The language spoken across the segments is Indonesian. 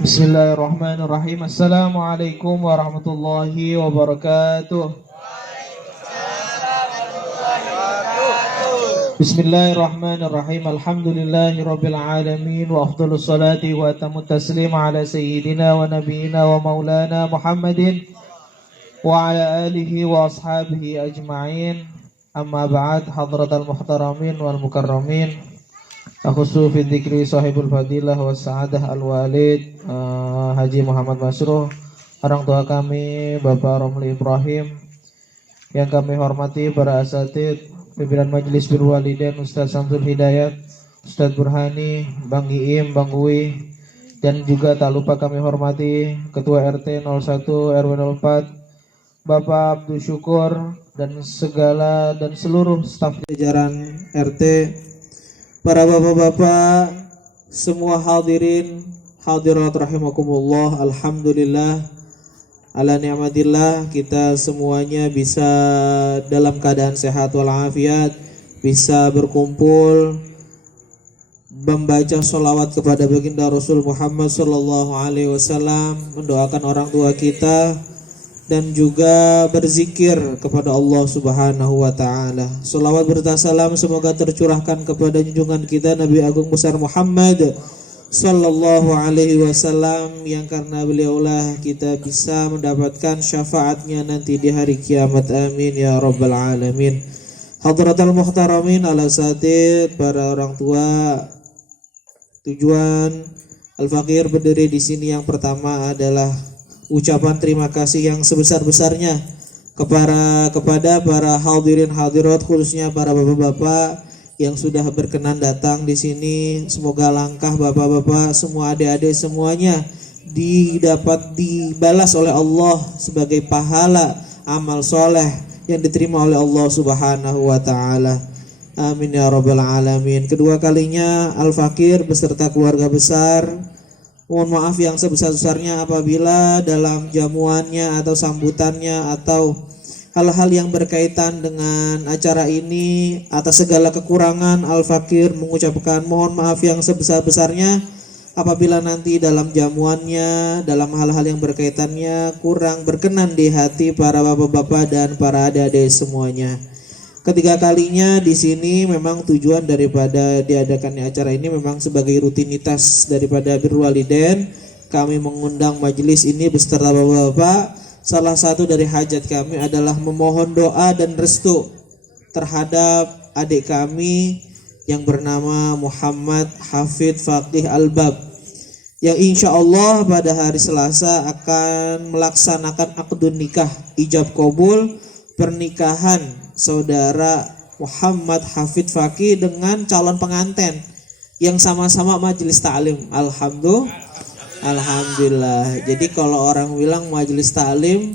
Bismillahirrahmanirrahim. Assalamualaikum warahmatullahi wabarakatuh. Bismillahirrahmanirrahim. Alhamdulillahirabbil alamin wa afdhalus salati wa atamut taslim ala sayyidina wa nabiyyina wa maulana Muhammadin wa ala alihi wa ashabihi ajma'in. Amma ba'd, hadratal muhtaramin wal mukarramin. Akhusu fi dzikri sahibul fadilah wa sa'adah al-walid Haji Muhammad Masruh, orang tua kami Bapak Romli Ibrahim, yang kami hormati para asatid pimpinan Majelis Birrul Walidain Ustaz Samsul Hidayat, Ustaz Burhani, Bang Iim, Bang Uwi, dan juga tak lupa kami hormati Ketua RT 01 RW 04 Bapak Abdul Syukur dan seluruh staf jajaran RT, para bapak-bapak, semua hadirin hadirat rahimakumullah. Alhamdulillah ala ni'matillah, kita semuanya bisa dalam keadaan sehat walafiat, bisa berkumpul membaca sholawat kepada baginda Rasul Muhammad sallallahu alaihi wasallam, mendoakan orang tua kita, dan juga berzikir kepada Allah Subhanahu wa taala. Shalawat berta salam semoga tercurahkan kepada junjungan kita Nabi Agung besar Muhammad sallallahu alaihi wasallam, yang karena beliaulah kita bisa mendapatkan syafaatnya nanti di hari kiamat. Amin ya rabbal alamin. Hadratal muhtaramin ala satid, para orang tua. Tujuan Al-Fakir berdiri di sini yang pertama adalah ucapan terima kasih yang sebesar-besarnya kepada para hadirin hadirat, khususnya para bapak-bapak yang sudah berkenan datang di sini. Semoga langkah bapak-bapak, semua adik-adik semuanya didapat dibalas oleh Allah sebagai pahala amal soleh yang diterima oleh Allah Subhanahu wa taala. Amin ya rabbal alamin. Kedua kalinya Al-Fakir beserta keluarga besar mohon maaf yang sebesar-besarnya apabila dalam jamuannya atau sambutannya atau hal-hal yang berkaitan dengan acara ini atas segala kekurangan, Al-Fakir mengucapkan mohon maaf yang sebesar-besarnya apabila nanti dalam jamuannya, dalam hal-hal yang berkaitannya kurang berkenan di hati para bapak-bapak dan para adik-adik semuanya. Ketiga kalinya di sini memang tujuan daripada diadakannya acara ini memang sebagai rutinitas daripada Birrul Walidain. Kami mengundang majelis ini beserta bapak-bapak. Salah satu dari hajat kami adalah memohon doa dan restu terhadap adik kami yang bernama Muhammad Hafid Faqih Albab, yang insya Allah pada hari Selasa akan melaksanakan akdun nikah ijab kabul pernikahan saudara Muhammad Hafid Faqih dengan calon pengantin yang sama-sama majelis taklim. Alhamdulillah. Jadi kalau orang bilang majelis taklim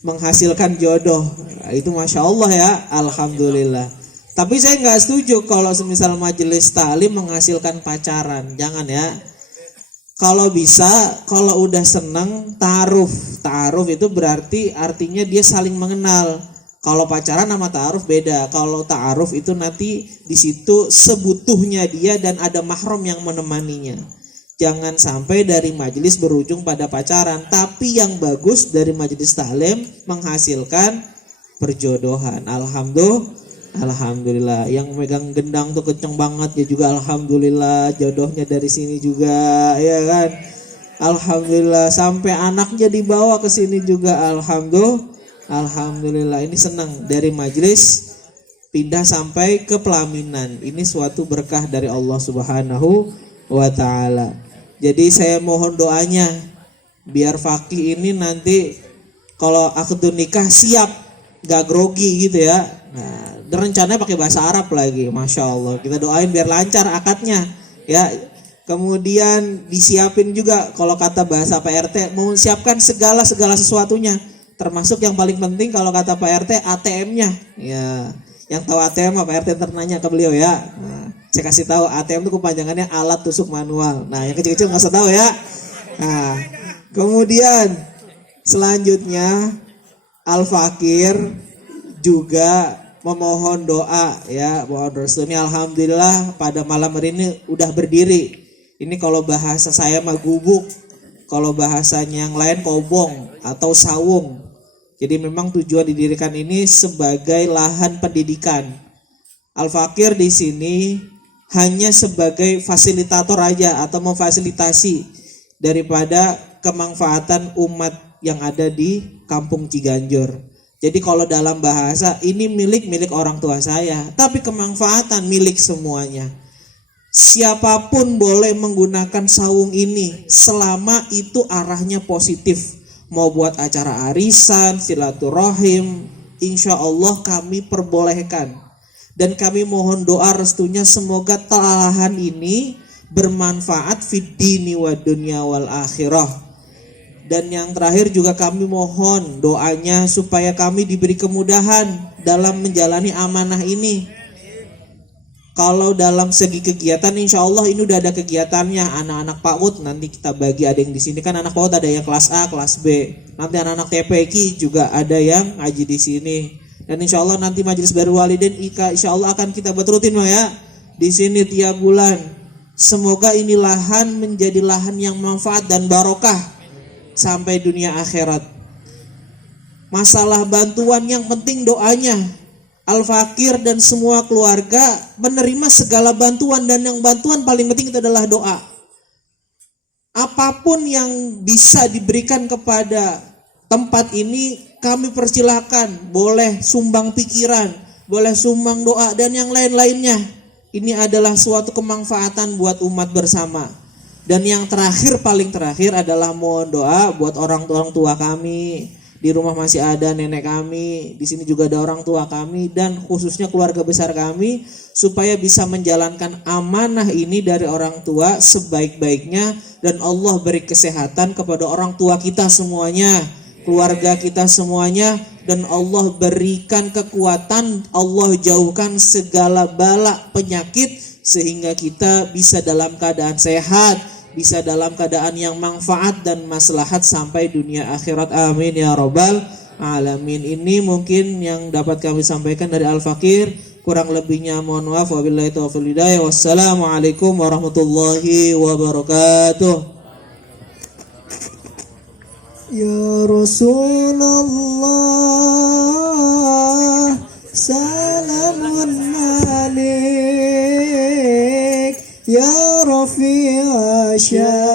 menghasilkan jodoh, itu masya Allah ya, alhamdulillah. Tapi saya nggak setuju kalau semisal majelis taklim menghasilkan pacaran, jangan ya. Kalau bisa, kalau udah seneng ta'aruf itu berarti artinya dia saling mengenal. Kalau pacaran sama ta'aruf beda. Kalau ta'aruf itu nanti di situ sebutuhnya dia dan ada mahram yang menemaninya. Jangan sampai dari majelis berujung pada pacaran. Tapi yang bagus dari majelis taklim menghasilkan perjodohan. Alhamdulillah. Yang megang gendang tuh kenceng banget ya juga alhamdulillah, jodohnya dari sini juga ya kan. Alhamdulillah, sampai anaknya dibawa ke sini juga alhamdulillah. Ini senang dari majelis pindah sampai ke pelaminan. Ini suatu berkah dari Allah Subhanahu wa taala. Jadi saya mohon doanya biar Faqih ini nanti kalau akad nikah siap, gak grogi gitu ya. Nah, rencananya pakai bahasa Arab lagi, masya Allah. Kita doain biar lancar akadnya, ya. Kemudian disiapin juga kalau kata bahasa Pak RT, mau siapkan segala sesuatunya, termasuk yang paling penting kalau kata Pak RT ATM-nya, ya. Yang tahu ATM Pak RT ternanya ke beliau ya. Nah, saya kasih tahu ATM itu kepanjangannya alat tusuk manual. Nah, yang kecil-kecil nggak usah tahu ya. Nah, kemudian selanjutnya Al-Fakir juga memohon doa ya, mohon restu. Alhamdulillah pada malam hari ini udah berdiri Ini kalau bahasa saya mah gubuk, kalau bahasanya yang lain kobong atau sawung. Jadi memang tujuan didirikan ini sebagai lahan pendidikan. Al-Fakir di sini hanya sebagai fasilitator aja atau memfasilitasi daripada kemanfaatan umat yang ada di Kampung Ciganjur. Jadi kalau dalam bahasa ini milik orang tua saya, tapi kemanfaatan milik semuanya. Siapapun boleh menggunakan sawung ini selama itu arahnya positif. Mau buat acara arisan, silaturahim, insya Allah kami perbolehkan. Dan kami mohon doa restunya semoga lahan ini bermanfaat fid dini wa dunya wal akhirah. Dan yang terakhir juga kami mohon doanya supaya kami diberi kemudahan dalam menjalani amanah ini. Kalau dalam segi kegiatan, insya Allah ini udah ada kegiatannya. Anak-anak PAUD nanti kita bagi, ada yang di sini kan anak PAUD ada yang kelas A, kelas B. Nanti anak-anak TPQ juga ada yang ngaji di sini. Dan insya Allah nanti Majelis Birrul Walidain IKA insya Allah akan kita buat rutin ya di sini tiap bulan. Semoga ini lahan menjadi lahan yang manfaat dan barokah sampai dunia akhirat. Masalah bantuan yang penting doanya. Al-Fakir dan semua keluarga menerima segala bantuan, dan yang bantuan paling penting itu adalah doa. Apapun yang bisa diberikan kepada tempat ini kami persilakan, boleh sumbang pikiran, boleh sumbang doa dan yang lain-lainnya. Ini adalah suatu kemanfaatan buat umat bersama. Dan yang terakhir, paling terakhir adalah mohon doa buat orang tua kami. Di rumah masih ada nenek kami, di sini juga ada orang tua kami, dan khususnya keluarga besar kami, supaya bisa menjalankan amanah ini dari orang tua sebaik-baiknya, dan Allah beri kesehatan kepada orang tua kita semuanya, keluarga kita semuanya, dan Allah berikan kekuatan, Allah jauhkan segala bala penyakit, sehingga kita bisa dalam keadaan sehat, bisa dalam keadaan yang manfaat dan maslahat sampai dunia akhirat. Amin ya rabbal alamin. Ini mungkin yang dapat kami sampaikan dari Al-Fakir. Kurang lebihnya mohon maaf. Wabillahi taufiq wal hidayah. Wassalamualaikum warahmatullahi wabarakatuh. Ya Rasulullah, salamun alaik. Ya Rafi'a syani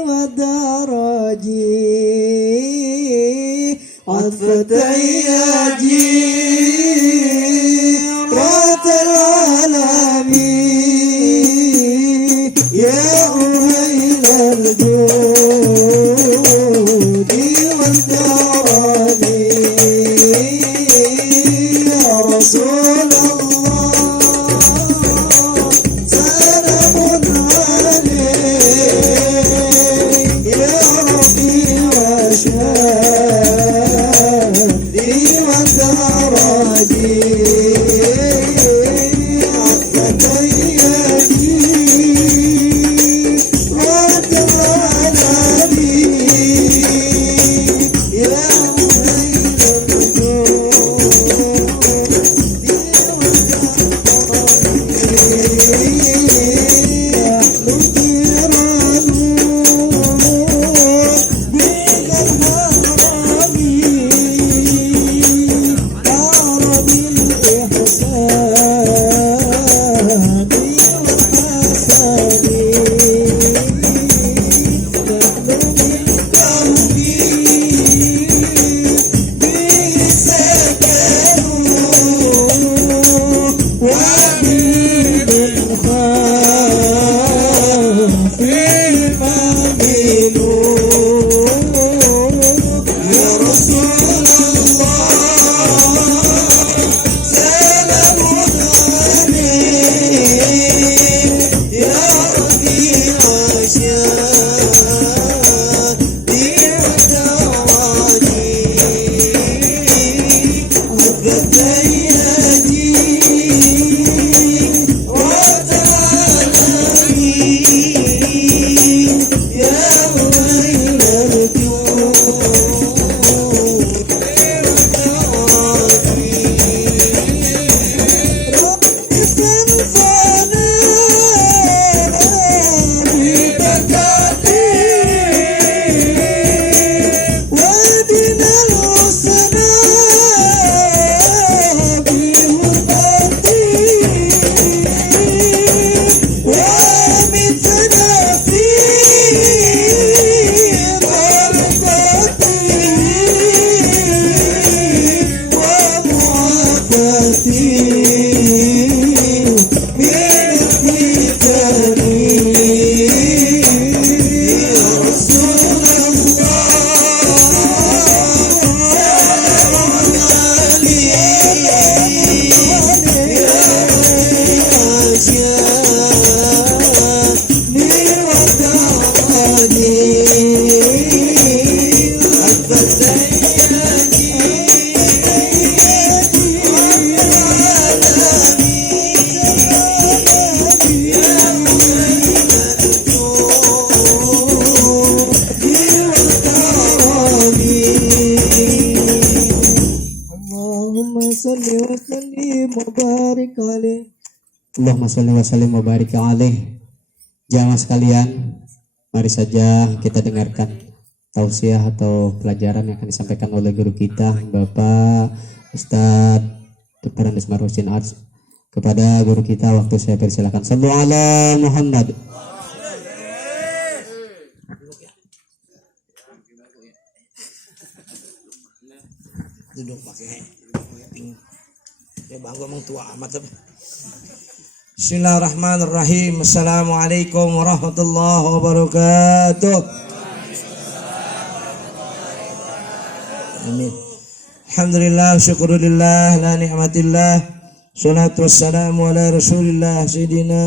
wa daraji, atfatayyaji ratal alami, ya uhailal judi wal darani, ya Rasulullah. Di Allahumma sholli wa sallim wa barik alaih. Jamaah sekalian, mari saja kita dengarkan tausiah atau pelajaran yang akan disampaikan oleh guru kita, Bapak Ustadz Dr. Andes Marusin Arts. Kepada guru kita, waktu saya persilakan. Sallu ala Muhammad. Duduk pakai ya bangga emang tua amat. Bismillahirrahmanirrahim. Assalamualaikum warahmatullahi wabarakatuh. Amin. Alhamdulillah, syukurillah, la ni'matillah. Salatu wassalamu ala rasulillah Sayyidina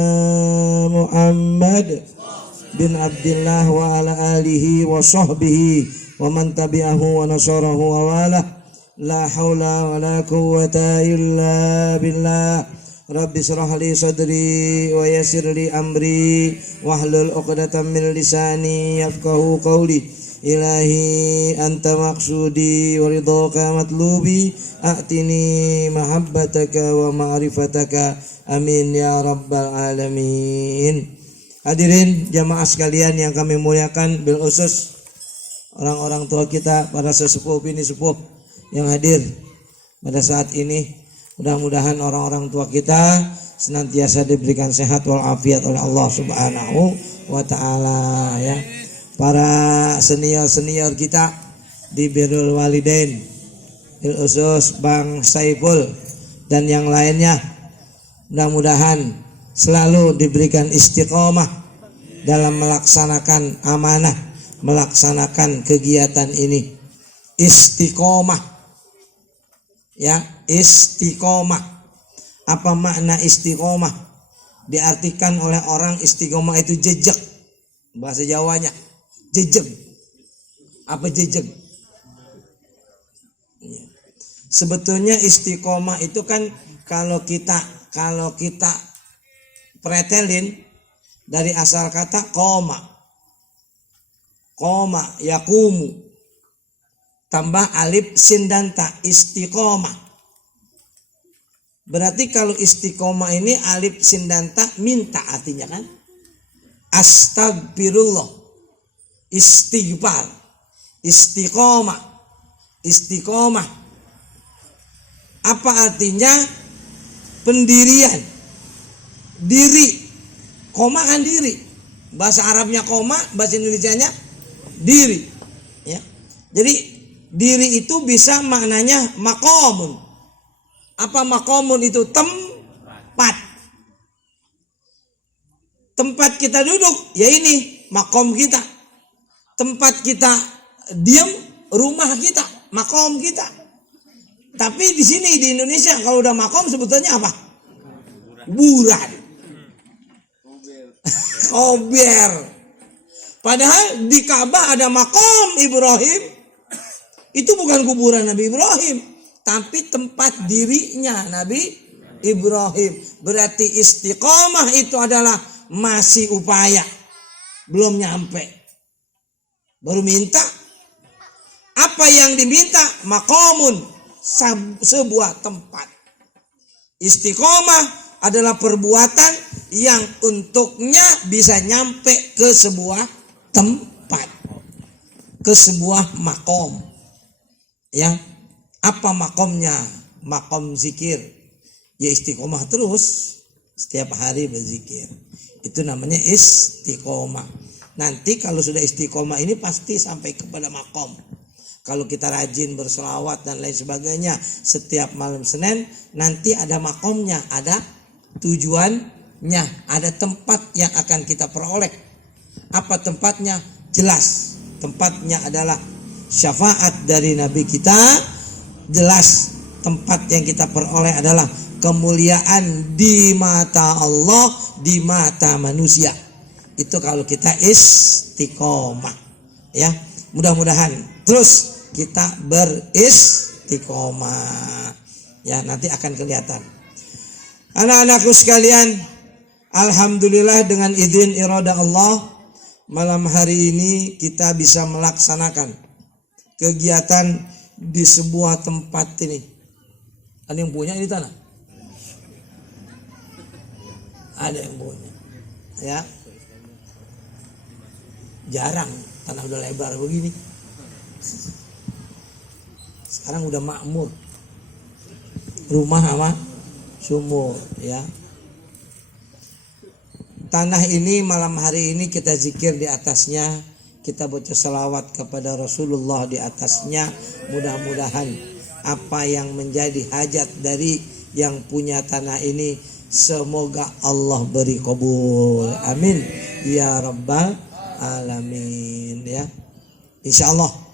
Muhammad bin Abdillah wa ala alihi wa sahbihi wa man tabi'ahu wa nasarahu wa walah. La hawla wa la quwwata illa billah. Rabbi shrah li sadri wa yassir li amri wahlul 'uqdatam min lisani yafqahu qawli. Ilahi anta maqsudi wa ridhaka matlubi, a'tini mahabbataka wa ma'rifataka, amin ya rabbal alamin. Hadirin jamaah sekalian yang kami muliakan, bil khusus orang-orang tua kita, para sesepuh bini sepuh yang hadir pada saat ini. Mudah-mudahan orang-orang tua kita senantiasa diberikan sehat walafiat oleh Allah Subhanahu wa ta'ala, ya. Para senior-senior kita di Birrul Walidain, bil khusus Bang Saiful dan yang lainnya, mudah-mudahan selalu diberikan istiqomah dalam melaksanakan amanah, melaksanakan kegiatan ini. Istiqomah, ya, istiqomah. Apa makna istiqomah? Diartikan oleh orang istiqomah itu jejak, bahasa Jawanya jejeg. Apa jejeg? Sebetulnya istiqomah itu kan kalau kita pretelin dari asal kata koma yakumu tambah alif sin dan ta, istiqomah. Berarti kalau istiqomah ini alif sin dan ta minta artinya kan? Astagfirullah, istighfar, istiqomah. Apa artinya? Pendirian, diri. Koma kan diri. Bahasa Arabnya koma, bahasa Indonesianya diri. Ya. Jadi diri itu bisa maknanya makomun. Apa makomun itu? Tempat. Tempat kita duduk, ya ini makom kita. Tempat kita diam, rumah kita, makom kita. Tapi di sini di Indonesia kalau udah makom sebetulnya apa? Kuburan. Kober. Padahal di Ka'bah ada makom Ibrahim. Itu bukan kuburan Nabi Ibrahim, tapi tempat dirinya Nabi Ibrahim. Berarti istiqomah itu adalah masih upaya, belum nyampe. Baru minta. Apa yang diminta? Makomun, sebuah tempat. Istiqomah adalah perbuatan yang untuknya bisa nyampe ke sebuah tempat, ke sebuah makom. Ya, apa makomnya? Makom zikir. Ya istiqomah terus, setiap hari berzikir. Itu namanya istiqomah. Nanti kalau sudah istiqomah ini pasti sampai kepada makom. Kalau kita rajin berselawat dan lain sebagainya setiap malam Senin, nanti ada makomnya, ada tujuannya, ada tempat yang akan kita peroleh. Apa tempatnya? Jelas. Tempatnya adalah syafaat dari Nabi kita. Jelas tempat yang kita peroleh adalah kemuliaan di mata Allah, di mata manusia. Itu kalau kita istiqomah, ya. Mudah-mudahan terus kita beristiqomah, ya, nanti akan kelihatan. Anak-anakku sekalian, alhamdulillah dengan izin iradah Allah, malam hari ini kita bisa melaksanakan kegiatan di sebuah tempat ini. Ada yang punya ini tanah? Ada yang punya. Ya. Jarang tanah udah lebar begini. Sekarang udah makmur. Rumah sama sumur, ya. Tanah ini malam hari ini kita zikir di atasnya, kita baca salawat kepada Rasulullah di atasnya. Mudah-mudahan apa yang menjadi hajat dari yang punya tanah ini semoga Allah beri kabul. Amin ya rabbal alamin, ya. Insyaallah.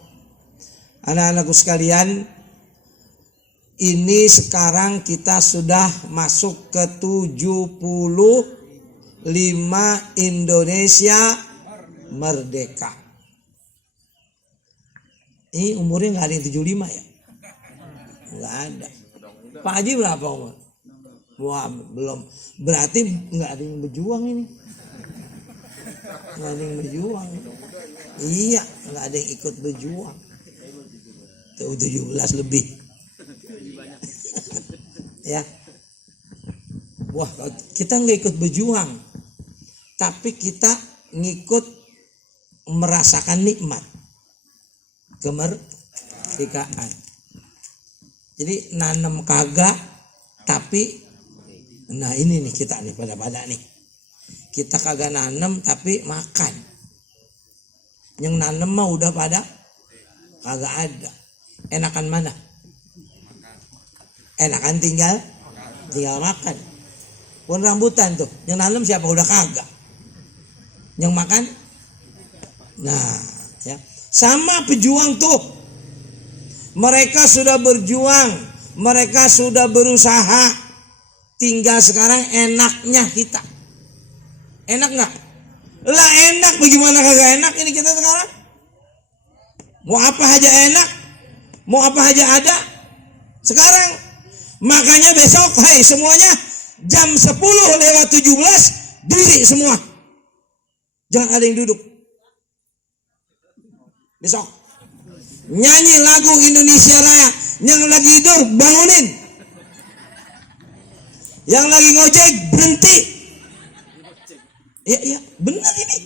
Anak-anakku sekalian, ini sekarang kita sudah masuk ke 75 Indonesia merdeka. Ini umurnya nggak ada yang 75 ya? Nggak ada. Pak Haji berapa umur? Wah, belum. Berarti nggak ada yang berjuang ini. Nggak ada yang berjuang. Iya, nggak ada yang ikut berjuang. Tuh 17 lebih. Ya. Wah, kita nggak ikut berjuang, tapi kita ngikut merasakan nikmat kemerdekaan. Jadi nanam kagak, tapi nah ini nih kita nih pada nih. Kita kagak nanam tapi makan. Yang nanam mah udah pada kagak ada. Enakan mana? Enakan tinggal makan. Pohon rambutan tuh, yang nanam siapa? Udah kagak. Yang makan? Nah, ya. Sama pejuang tuh. Mereka sudah berjuang, mereka sudah berusaha. Tinggal sekarang enaknya kita. Enak nggak? Lah enak, bagaimana kagak enak ini kita sekarang? Mau apa aja enak, mau apa aja ada. Sekarang, makanya besok, hei semuanya jam 10:17 diri semua. Jangan ada yang duduk. Besok nyanyi lagu Indonesia Raya. Yang lagi tidur bangunin. Yang lagi ngojek berhenti. Ya, benar ini.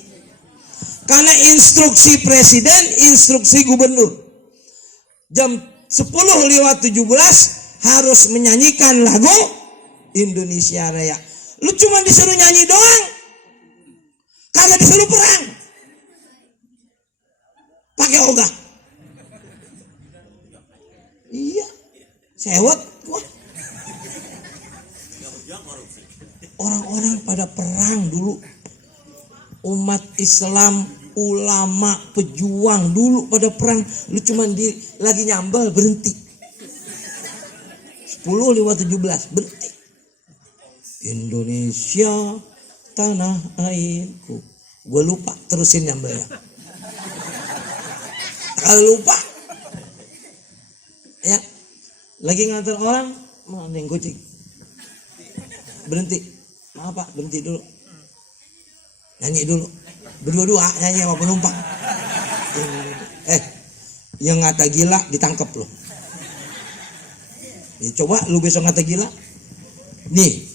Karena instruksi presiden, instruksi gubernur. Jam 10:17 harus menyanyikan lagu Indonesia Raya. Lu cuma disuruh nyanyi doang, kagak disuruh perang. Pakai ogah. Iya, sewot. Wah. Orang-orang pada perang dulu. Umat Islam, ulama, pejuang dulu pada perang. Lu cuma lagi nyambal berhenti. 10:17 berhenti. Indonesia tanah airku. Gue lupa terusin nyambalnya. Kalau lupa, ya lagi ngantar orang, mana yang gojek berhenti. Maaf Pak, berhenti dulu. Nyanyi dulu. Berdua-dua nyanyi sama penumpang. Yang ngata gila ditangkap loh. Ya, coba lu besok ngata gila. Nih,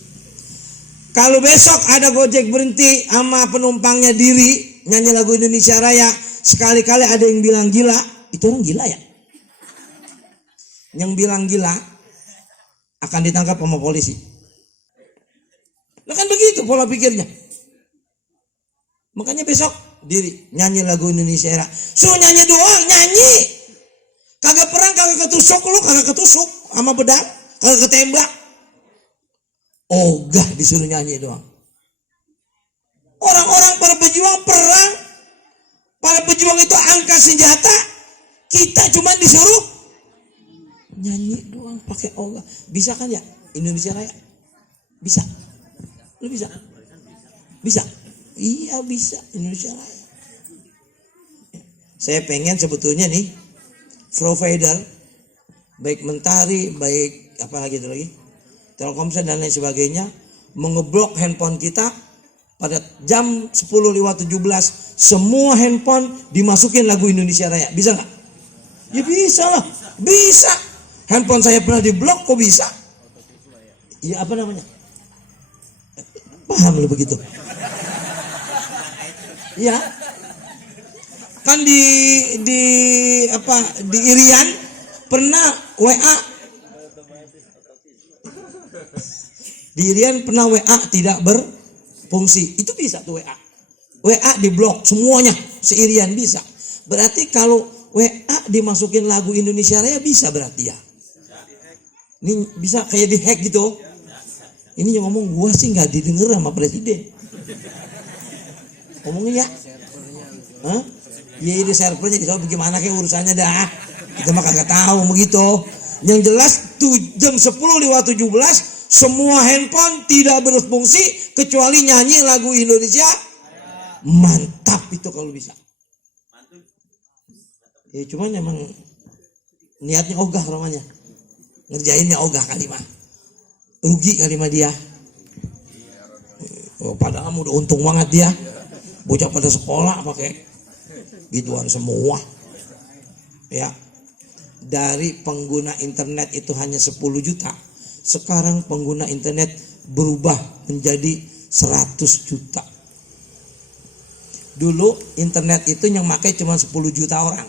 kalau besok ada gojek berhenti sama penumpangnya diri nyanyi lagu Indonesia Raya, sekali-kali ada yang bilang gila, itu orang gila ya? Yang bilang gila akan ditangkap sama polisi. Nah kan begitu pola pikirnya. Makanya besok diri nyanyi lagu Indonesia Raya. Suruh nyanyi doang, nyanyi. Kagak perang, kagak ketusuk lu, kagak ketusuk sama pedang, kagak ketembak. Ogah disuruh nyanyi doang. Orang-orang para pejuang perang, para pejuang itu angkat senjata, kita cuma disuruh nyanyi doang pakai ogah. Bisa kan ya Indonesia Raya? Bisa. Lu bisa? Bisa. Iya bisa Indonesia Raya. Saya pengen sebetulnya nih provider baik Mentari, baik apa lagi itu lagi, Telkomsel dan lain sebagainya mengeblok handphone kita pada jam 10:17 semua handphone dimasukin lagu Indonesia Raya. Bisa nggak? Ya bisa lah, bisa. Handphone saya pernah diblok kok bisa? Iya apa namanya? Paham lu begitu? Ya. Kan di Irian pernah WA. Di Irian pernah WA tidak berfungsi. Itu bisa tuh WA. WA di blok semuanya, se-Irian bisa. Berarti kalau WA dimasukin lagu Indonesia Raya bisa berarti ya. Ini bisa kayak di hack gitu. Ini yang ngomong gua sih nggak didengar sama presiden. Ngomongin ya. Hah? Ya ini servernya di sana bagaimana kayak urusannya dah. Kita mah kagak tahu begitu. Yang jelas tuh jam 10:17 semua handphone tidak berfungsi kecuali nyanyi lagu Indonesia. Mantap itu kalau bisa. Ya cuman emang niatnya ogah namanya. Ngerjainnya ogah kali mah. Rugi kali mah dia. Oh, padahal udah untung banget dia. Bocah pada sekolah pakai gituan semua. Ya. Dari pengguna internet itu hanya 10 juta. Sekarang pengguna internet berubah menjadi 100 juta. Dulu internet itu yang pakai cuma 10 juta orang.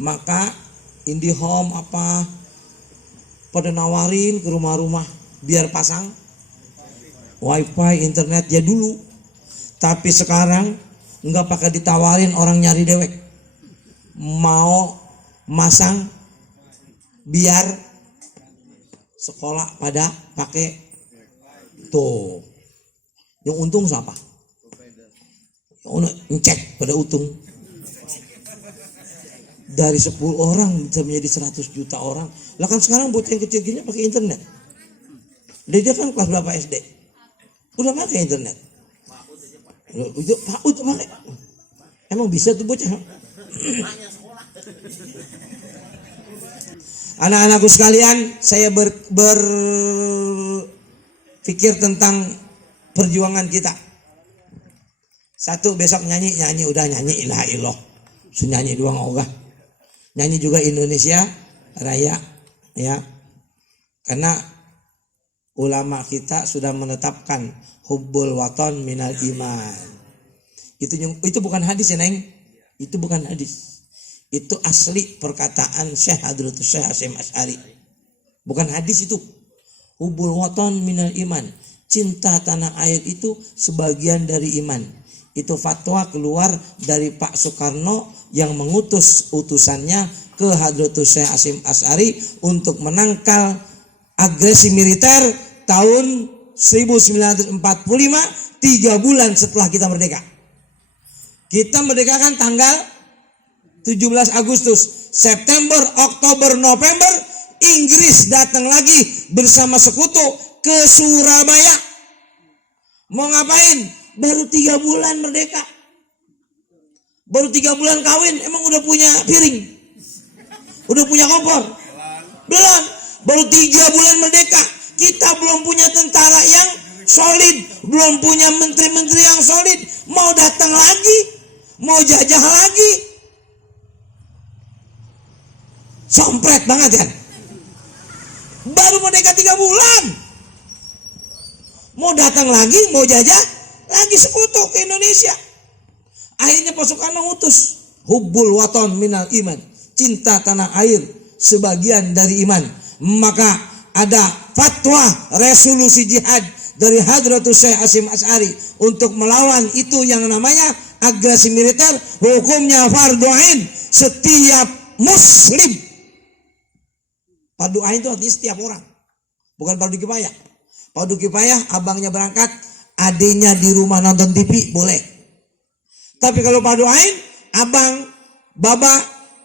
Maka IndiHome apa pada nawarin ke rumah-rumah biar pasang wifi internet ya dulu. Tapi sekarang nggak pakai ditawarin, orang nyari dewek. Mau masang biar sekolah pada pakai tuh. Yang untung siapa? Ngecek pada untung. Dari 10 orang bisa menjadi 100 juta orang. Lah kan sekarang buat yang kecil gini pakai internet. Dia kan kelas berapa SD? Udah pakai internet. Itu PAUD pakai. Emang bisa tuh bocah? Anak-anakku sekalian, saya berpikir tentang perjuangan kita. Satu, besok nyanyi udah nyanyi Ilaha Illallah. Nyanyi doang ogah. Nyanyi juga Indonesia Raya ya. Karena ulama kita sudah menetapkan hubbul waton minal iman. Itu bukan hadis ya, Neng. Itu bukan hadis. Itu asli perkataan Syekh Hadratus Syekh Hasyim Asy'ari. Bukan hadis itu. Hubbul waton minal iman. Cinta tanah air itu sebagian dari iman. Itu fatwa keluar dari Pak Soekarno yang mengutus utusannya ke Hadratus Syekh Hasyim Asy'ari untuk menangkal agresi militer tahun 1945, 3 bulan setelah kita merdeka. Kita merdeka kan tanggal 17 Agustus, September, Oktober, November, Inggris datang lagi bersama sekutu ke Surabaya. Mau ngapain? Baru 3 bulan merdeka. Baru 3 bulan kawin, emang udah punya piring? Udah punya kompor? Belum. Baru 3 bulan merdeka. Kita belum punya tentara yang solid, belum punya menteri-menteri yang solid. Mau datang lagi, mau jajah lagi. Sompret banget kan? Baru merdeka 3 bulan. Mau datang lagi, mau jajah lagi sekutu ke Indonesia. Akhirnya Pak Soekarno utus hubbul waton minal iman. Cinta tanah air sebagian dari iman. Maka ada fatwa resolusi jihad dari Hadratus Syekh Hasyim Asy'ari untuk melawan itu yang namanya agresi militer. Hukumnya fardhu ain setiap muslim. Fardhu ain itu artinya setiap orang, bukan fardu kifayah. Fardu kifayah abangnya berangkat, adiknya di rumah nonton TV boleh. Tapi kalau fardu ain, abang, baba,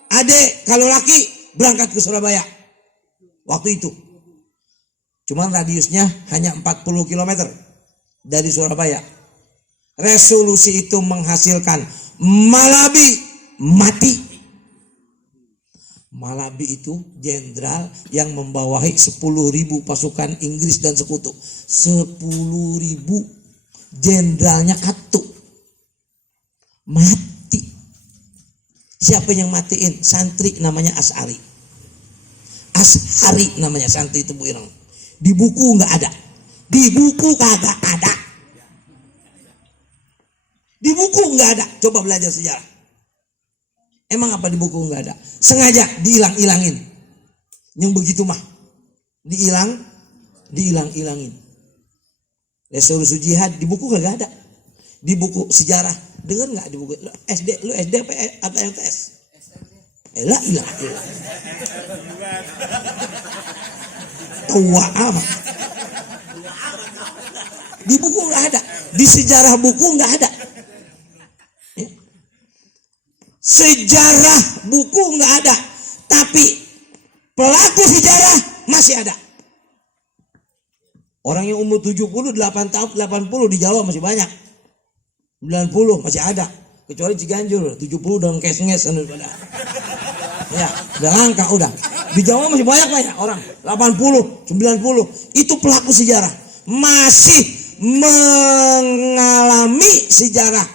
adik kalau laki berangkat ke Surabaya. Waktu itu. Cuman radiusnya hanya 40 km dari Surabaya. Resolusi itu menghasilkan Malabi mati. Malabi itu jenderal yang membawahi 10.000 pasukan Inggris dan sekutu. 10.000 jenderalnya atu. Mati. Siapa yang matiin? Santri namanya Asy'ari. Asy'ari namanya santri itu Bu Ireng. Di buku nggak ada. Di buku kagak ada. Di buku nggak ada. Coba belajar sejarah. Emang apa di buku nggak ada? Sengaja dihilang-hilangin. Yang begitu mah dihilang-hilangin. Resolusi jihad di buku kagak ada. Di buku sejarah dengar nggak di buku? Lu SD apa LTS? Lah hilang. Tua amat. Di buku nggak ada. Di sejarah buku nggak ada. Ya. Sejarah buku nggak ada. Tapi pelaku sejarah masih ada. Orang yang umur 78 tahun, 80 di Jawa masih banyak. 90 masih ada. Kecuali Ciganjur, 70 dan kes-nges. Ya, udah langka udah. Di Jawa masih banyak orang. 80, 90. Itu pelaku sejarah. Masih mengalami sejarah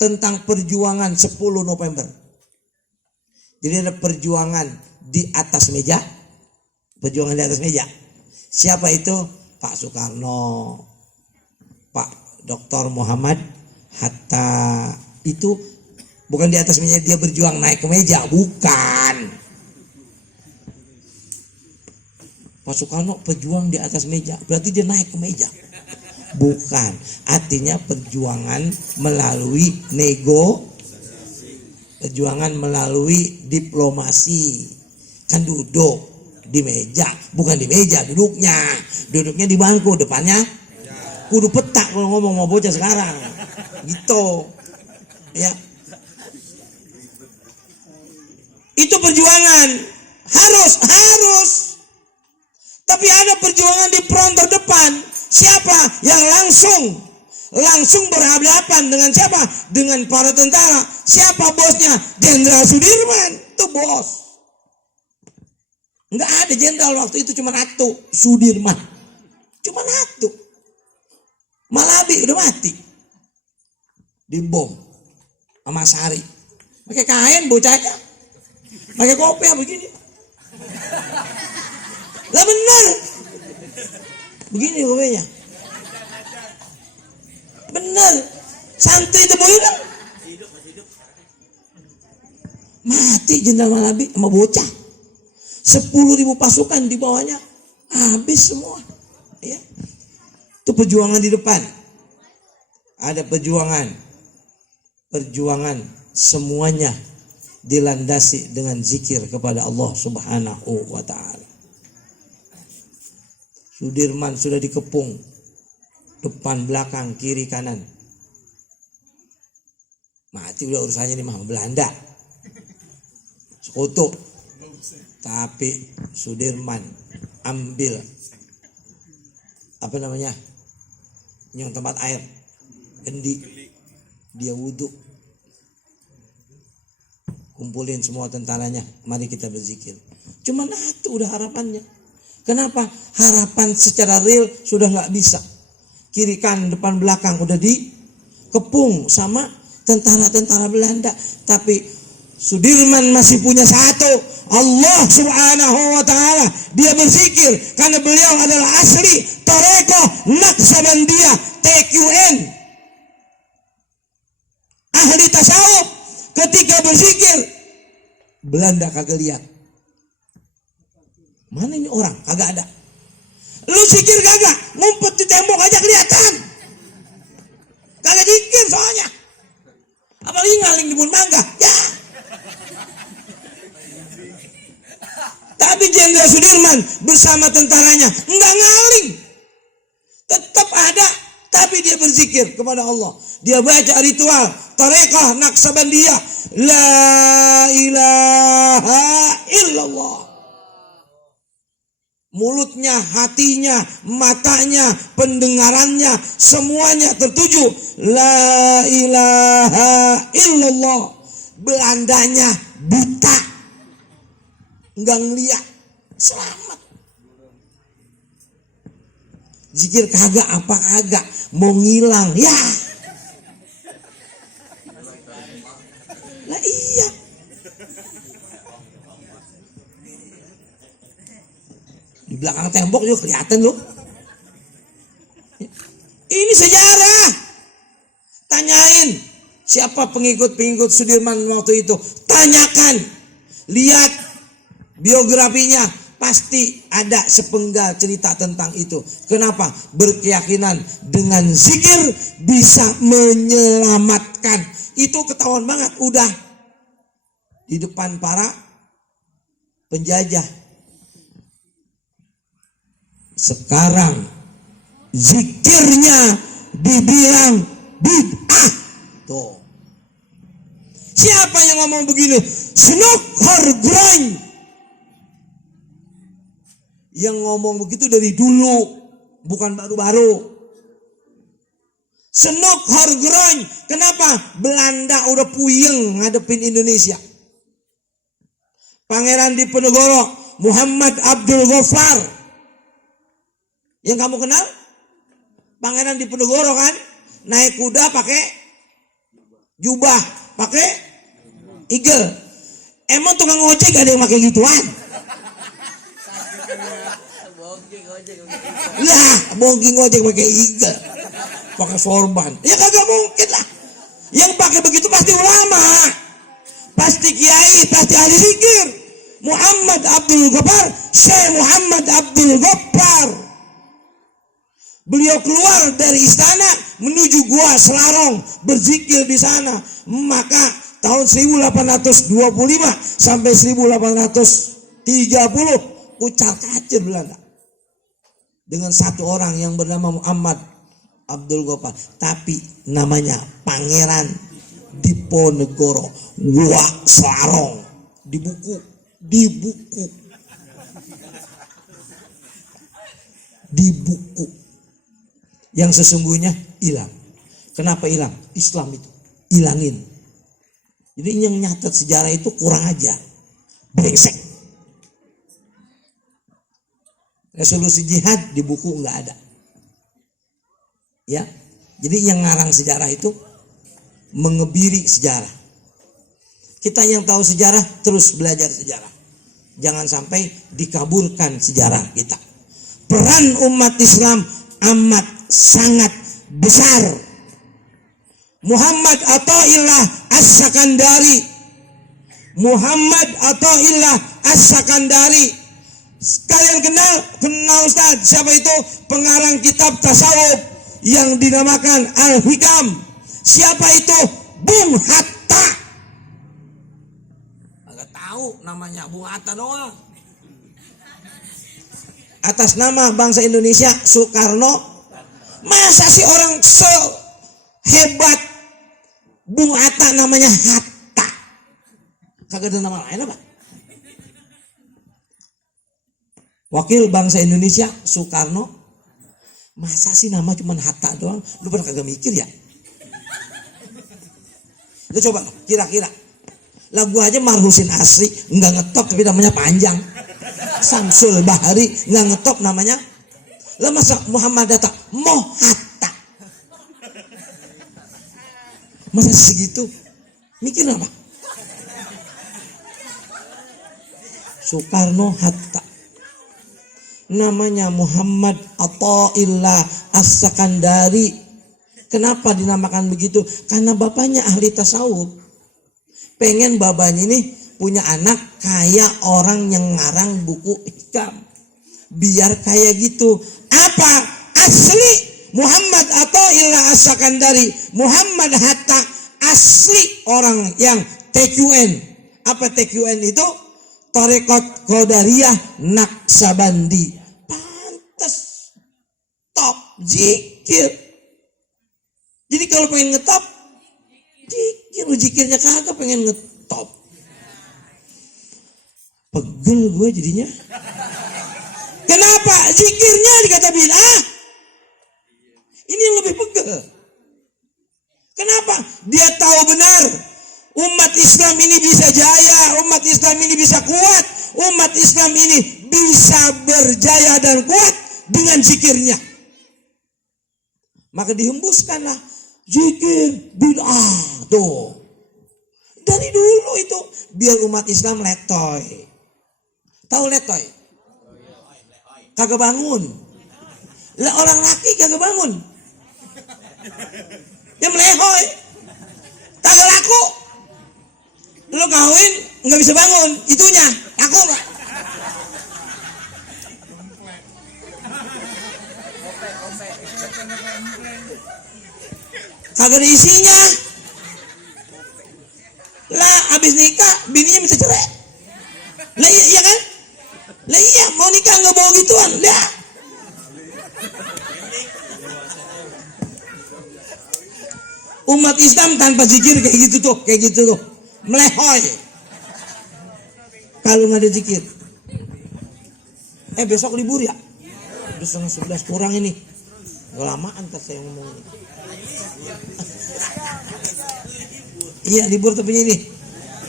tentang perjuangan 10 November. Jadi ada perjuangan di atas meja. Perjuangan di atas meja. Siapa itu? Pak Soekarno, Pak Dr. Muhammad Hatta. Itu bukan di atas meja dia berjuang naik ke meja, bukan. Pak Soekarno berjuang di atas meja, berarti dia naik ke meja. Bukan, artinya perjuangan melalui perjuangan melalui diplomasi. Kan duduk di meja, bukan di meja duduknya di bangku, depannya kudu petak kalau ngomong mau bocah sekarang gitu ya. Itu perjuangan harus, tapi ada perjuangan di front terdepan. Siapa yang langsung berhadapan dengan siapa? Dengan para tentara. Siapa bosnya? Jenderal Sudirman. Itu bos. Enggak ada jenderal waktu itu, cuma satu, Sudirman. Cuma satu. Malabi udah mati. Dibom sama Sari. Pakai kain bocahnya. Pakai kopi ya begini. Lah bener. Begini kopinya. Bener. Santri itu mau hidup. Mati jenderal Malabi sama bocah. 10.000 pasukan di bawahnya habis semua. Ya. Itu perjuangan di depan. Ada perjuangan semuanya dilandasi dengan zikir kepada Allah Subhanahu wa taala. Sudirman sudah dikepung depan, belakang, kiri, kanan. Mati udah urusannya nih mah Belanda. Sekutu. Tapi Sudirman ambil yang tempat air, gendi, dia wudhu, kumpulin semua tentaranya, mari kita berzikir. Cuman itu udah harapannya. Kenapa? Harapan secara real sudah nggak bisa. Kiri kanan depan belakang udah dikepung sama tentara-tentara Belanda. Tapi Sudirman masih punya satu, Allah Subhanahu wa taala. Dia berzikir karena beliau adalah asli Tarekoh Naqsabandiyah, TQN. Ahli tasawuf. Ketika berzikir, Belanda kagak lihat. Mana ini orang? Kagak ada. Lu zikir kagak? Ngumpet di tembok aja kelihatan. Kagak zikir soalnya. Apalagi ngaling di Bun Mangga. Ya. Tapi Jenderal Sudirman bersama tentaranya enggak ngaling. Tetap ada, tapi dia berzikir kepada Allah. Dia baca ritual Tarekoh Naqsabandiyah, la ilaha illallah. Mulutnya, hatinya, matanya, pendengarannya, semuanya tertuju la ilaha illallah. Belandanya buta, enggak ngeliat, selamat. Zikir kagak apa kagak, mau ngilang ya. Lah iya. Di belakang tembok juga kelihatan loh. Bayangin siapa pengikut-pengikut Sudirman waktu itu. Tanyakan, lihat biografinya, pasti ada sepenggal cerita tentang itu. Kenapa? Berkeyakinan dengan zikir bisa menyelamatkan. Itu ketahuan banget, udah di depan para penjajah. Sekarang zikirnya dibilang bid'ah. Tuh. Siapa yang ngomong begini? Snoop Horgrine. Yang ngomong begitu dari dulu, bukan baru-baru. Snoop Horgrine. Kenapa? Belanda udah puyeng ngadepin Indonesia. Pangeran Diponegoro, Muhammad Abdul Ghaffar. Yang kamu kenal? Pangeran Diponegoro kan? Naik kuda pakai jubah, pakai eagle. Emang tukang ojek ada yang pakai gituan? Lah, bongking ojek pakai eagle, pakai sorban. Ya kagak mungkin lah. Yang pakai begitu pasti ulama, pasti kiai, pasti ahli zikir. Muhammad Abdul Ghaffar, Syekh Muhammad Abdul Ghaffar. Beliau keluar dari istana menuju Gua Selarong, berzikir di sana. Maka tahun 1825 sampai 1830 ucar kacir Belanda. Dengan satu orang yang bernama Muhammad Abdul Ghaffar, tapi namanya Pangeran Diponegoro, Gua Selarong. Di buku yang sesungguhnya hilang. Kenapa hilang? Islam itu hilangin. Jadi yang nyatet sejarah itu kurang aja, brengsek. Resolusi jihad di buku nggak ada. Ya, jadi yang ngarang sejarah itu mengebiri sejarah. Kita yang tahu sejarah terus belajar sejarah. Jangan sampai dikaburkan sejarah kita. Peran umat Islam amat sangat besar. Muhammad Athaillah As-Sakandari. Muhammad Athaillah As-Sakandari. Kalian kenal Ustaz? Siapa itu? Pengarang kitab tasawuf yang dinamakan Al-Hikam. Siapa itu? Bung Hatta. Agak tahu namanya, Bung Hatta doang. Atas nama bangsa Indonesia, Soekarno. Masa sih orang sehebat Bung Hatta namanya Hatta? Kagak ada nama lain apa? Wakil bangsa Indonesia Soekarno. Masa sih nama cuma Hatta doang? Lu pernah kagak mikir ya? Lu coba kira-kira. Lagu aja Marhusin Asri nggak ngetop tapi namanya panjang. Samsul Bahari nggak ngetop namanya. Lah masa Muhammad Hatta Mohatta? Masa segitu? Mikir apa? Soekarno Hatta. Namanya Muhammad Athaillah As-Sakandari. Kenapa dinamakan begitu? Karena bapaknya ahli tasawuf. Pengen bapaknya ini punya anak kayak orang yang ngarang buku hikam. Biar kayak gitu. Apa? Asli Muhammad Athaillah As-Sakandari. Muhammad Hatta asli orang yang TQN. Apa TQN itu? Tarekat Qadariyah Naqsabandi. Pantes top zikir. Jadi kalau pengen ngetop zikir, zikirnya kagak pengen ngetop. Pegel gue jadinya. Kenapa? Zikirnya dikata bid'ah. Ini yang lebih pegel. Kenapa? Dia tahu benar umat Islam ini bisa jaya, umat Islam ini bisa kuat, umat Islam ini bisa berjaya dan kuat dengan zikirnya. Maka dihembuskanlah zikir bid'ah tuh. Dari dulu itu biar umat Islam letoy. Tahu letoy? Kagak bangun. Lah orang laki kagak bangun. Dia melehoy. nggak bisa bangun, itunya aku nggak. Kagak ada isinya. Lah abis nikah bininya minta cerai. Lah iya kan? Lah iya mau nikah nggak bawa gituan. Lah umat Islam tanpa zikir kayak gitu tuh, melehoy. Kalau nggak ada zikir. Besok libur ya? Udah 10:30 kurang ini. Kelamaan ntar saya ngomong ini. Iya libur tapi ini.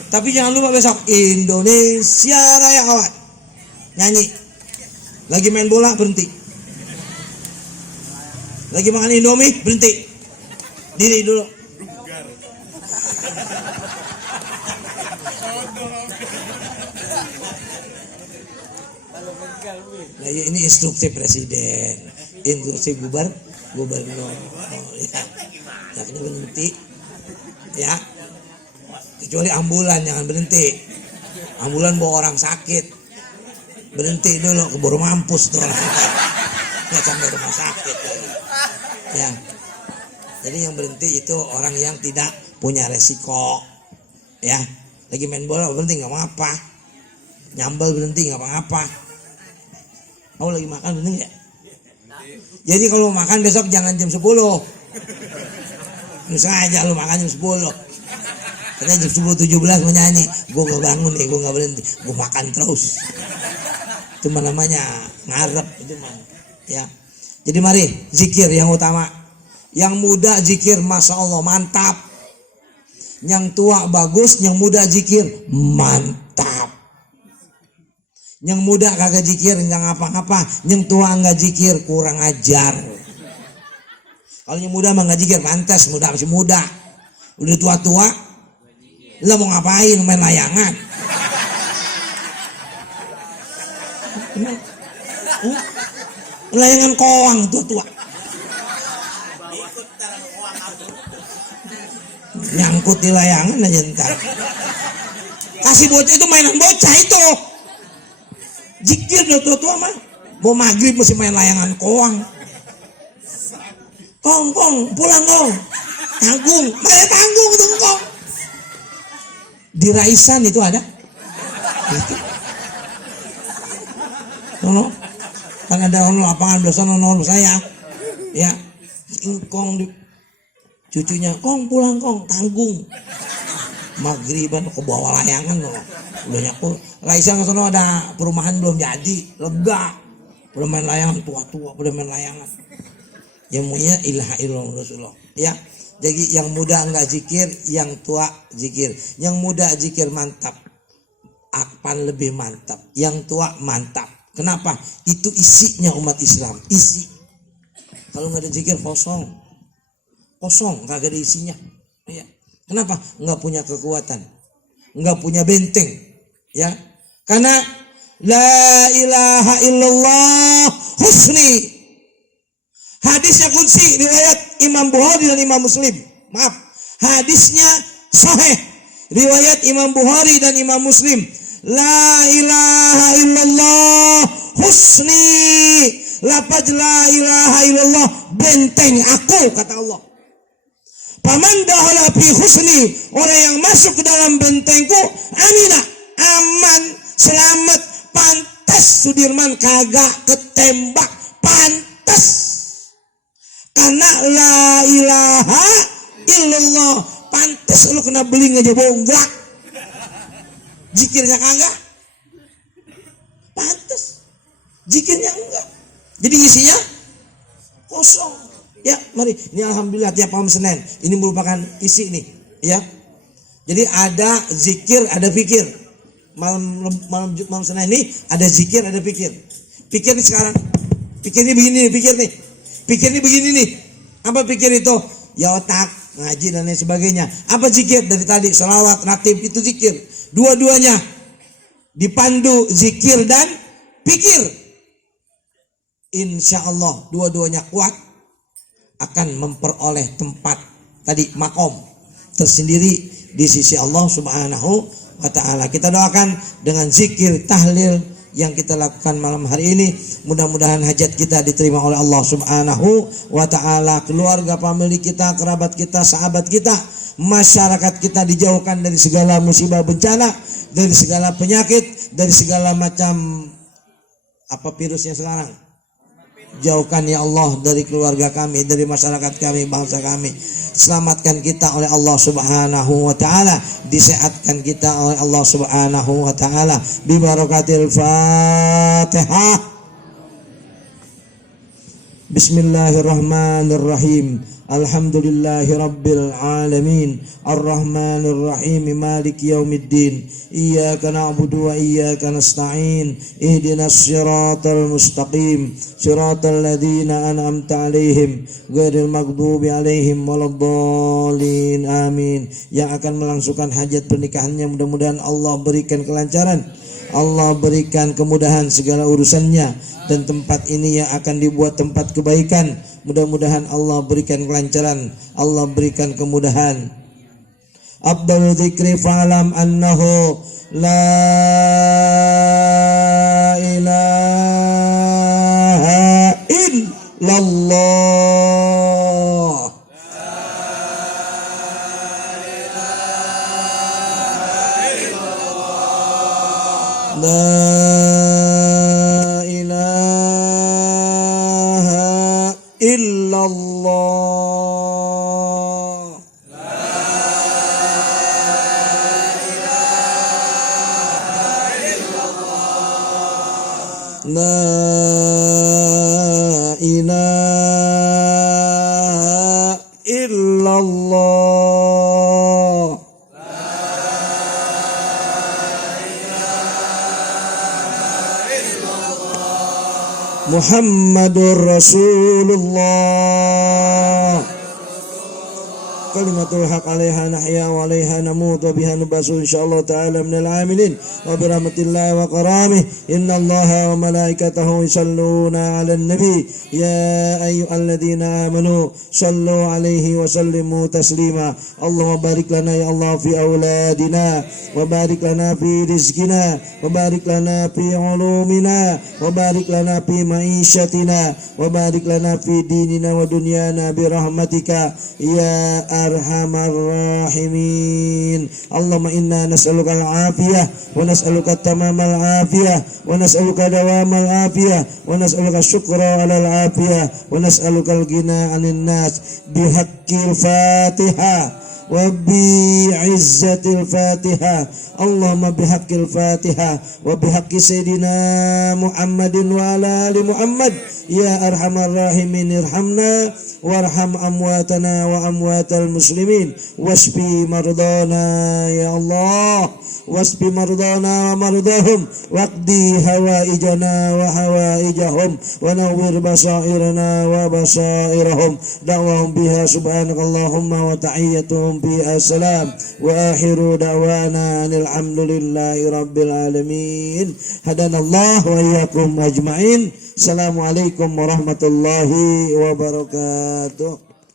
Tapi jangan lupa besok Indonesia Raya kawan. Nyanyi. Lagi main bola berhenti. Lagi makan Indomie berhenti. Diri dulu. Nah ya, ini instruksi presiden, instruksi gubernur. Ya, jangan berhenti. Ya, kecuali ambulan jangan berhenti. Ambulan bawa orang sakit, berhenti dulu, keburu mampus tuh orang. Nggak sampai rumah sakit. Ya, jadi yang berhenti itu orang yang tidak punya resiko. Ya, lagi main bola berhenti nggak apa-apa. Nyambel berhenti nggak apa-apa. Kamu lagi makan berhenti nggak? Jadi kalau makan besok jangan jam 10. Sengaja lu makan jam 10. Karena jam 10:17 mau nyanyi. Gue gak bangun nih, gue gak berhenti. Gue makan terus. Itu namanya ngarep itu mah. Ya. Jadi mari zikir yang utama. Yang muda zikir masya Allah mantap. Yang tua bagus, yang muda zikir mantap. Yang muda kagak zikir nggak apa-apa. Yang tua nggak zikir kurang ajar. Kalau yang muda mah nggak zikir pantas, muda masih muda. Udah tua-tua, lo mau ngapain main layangan? Layangan koang tua-tua. Nyangkut di layangan aja ntar. Kasih bocah itu mainan bocah itu. Zikir udah tua-tua mah. Mau maghrib mesti main layangan koang. Kong, pulang kong. Tanggung, main tanggung itu kong. Di Raisan itu ada. Gitu. Nono, kan ada lapangan belas nono saya. Ya, kong di cucunya, kong pulang kong, tanggung. Maghriban ke bawah layangan loh. Udah nyaku. Raisan ke sana ada perumahan belum jadi, lega. Udah main layangan tua-tua, udah main layangan. Yang punya ilaha illallah Rasulullah. Ya. Jadi yang muda enggak zikir, yang tua zikir. Yang muda zikir mantap. Akan lebih mantap. Yang tua mantap. Kenapa? Itu isinya umat Islam. Isi. Kalau nggak ada zikir kosong. Kosong, kagak ada isinya. Ya. Kenapa? Nggak punya kekuatan. Nggak punya benteng. Ya. Karena la ilaha illallah husni. Hadisnya kunci riwayat Imam Bukhari dan Imam Muslim. Maaf, hadisnya sahih riwayat Imam Bukhari dan Imam Muslim. La ilaha illallah husni. Lafaz la ilaha illallah benteng aku kata Allah. Paman dahala fi husni, orang yang masuk ke dalam bentengku amina, aman, selamat, pantas Sudirman kagak ketembak, pantas. Karena la ilaha illallah pantas lu kena beling aja bonggak. Zikirnya kagak pantas, zikirnya enggak. Jadi isinya kosong. Ya mari, ini alhamdulillah tiap malam Senin ini merupakan isi nih. Ya, jadi ada zikir, ada fikir. Malam Senin ini ada zikir, ada fikir. Fikir nih sekarang. Fikir ini begini, fikir nih. Pikir ini begini nih. Apa pikir itu? Ya otak, ngaji dan lain sebagainya. Apa zikir? Dari tadi selawat, ratib itu zikir. Dua-duanya dipandu zikir dan pikir. Insya Allah dua-duanya kuat akan memperoleh tempat tadi makom tersendiri di sisi Allah Subhanahu wa ta'ala. Kita doakan dengan zikir, tahlil yang kita lakukan malam hari ini, mudah-mudahan hajat kita diterima oleh Allah Subhanahu wa ta'ala. Keluarga, famili kita, kerabat kita, sahabat kita, masyarakat kita dijauhkan dari segala musibah bencana, dari segala penyakit, dari segala macam virusnya sekarang. Jauhkan ya Allah dari keluarga kami, dari masyarakat kami, bangsa kami. Selamatkan kita oleh Allah Subhanahu wa ta'ala, disehatkan kita oleh Allah Subhanahu wa ta'ala. Bi barakatil Fatihah. Bismillahirrahmanirrahim. Alhamdulillahi rabbil alamin. Ar-Rahmanir Rahim. Maliki yaumiddin. Iyyaka na'budu wa iyyaka nasta'in. Ihdinas siratal mustaqim. Siratal ladzina an'amta 'alaihim ghairil maghdubi 'alaihim waladdallin. Amin. Yang akan melangsungkan hajat pernikahannya, mudah-mudahan Allah berikan kelancaran, Allah berikan kemudahan segala urusannya, dan tempat ini yang akan dibuat tempat kebaikan, mudah-mudahan Allah berikan kelancaran, Allah berikan kemudahan. Abdul dzikri fa'lam annahu la ilaha illallah. La ilaha illallah. La ilaha illallah. Muhammadur Rasulullah. Kalimatul haq alaiha nahya wa alaiha namut wa biha nubasu insyaallah ta'ala minal amilin wa birahmatillahi wa karamih. Innallaha wa malaikatahu yusalluna 'alan nabi ya ayyuhalladzina amanu sallu 'alaihi wa sallimu taslima. Allahumma barik lana ya Allah fi auladina wa barik lana fi rizqina wa barik lana fi ulumina wa barik lana fi ma'isyatina wa barik lana fi dinina wa dunyana bi rahmatika ya arhamar rahimin. Allahumma inna nas'aluka al-afiyah wa nas'aluka tamamal afiyah wa nas'aluka dawamal afiyah wa nas'aluka syukra 'alal afiyah wa nas'aluka al-ghina 'anil nas bihaqqil Fatihah wa bi'izzatil Fatihah. Allahumma bihaqqil Fatihah wa bihaqqi Sayyidina Muhammadin wa ala ali Muhammad ya arhamar rahimin. Irhamna warham amwatana wa amwatal muslimin wasfi mardana ya Allah, wasfi mardana wa mardahum waqdi hawaijana wa hawaijahum wa nawwir basairana wa basairahum. Da'wahum biha subhanakallahumma wa tahiyyatuhum biha salam wa akhiru da'wana alhamdulillahi rabbil alamin. Hadanallah wa iyyakum ajma'in. Assalamualaikum warahmatullahi wabarakatuh.